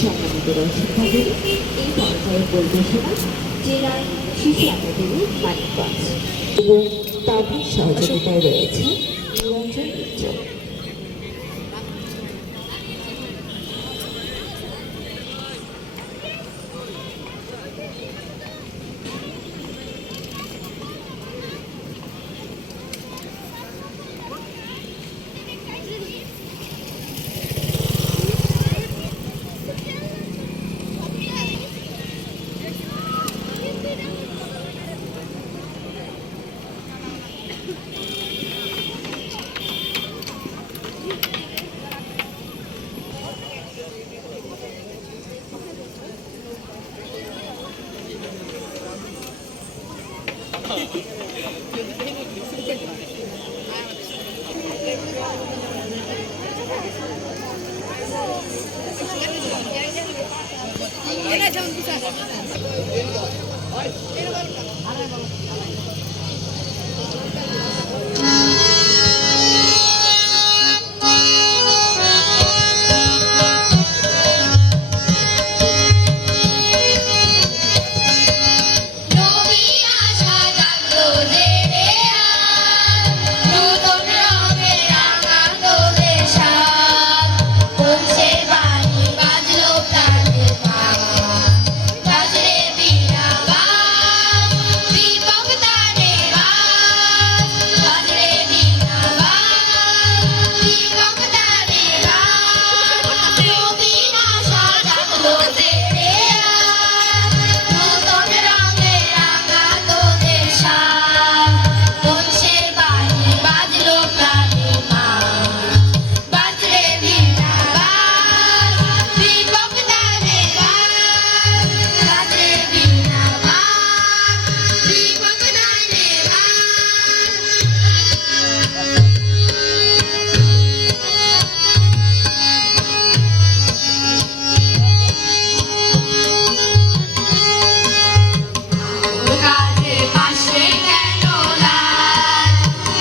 সম্মানিত দর্শকদের এই পর্যায়ে পরিবেশনা জেলার শিশু একাডেমি মানিকগঞ্জ এবং তাদের সহযোগিতায় রয়েছে। 내가 전부 다. 내려가니까.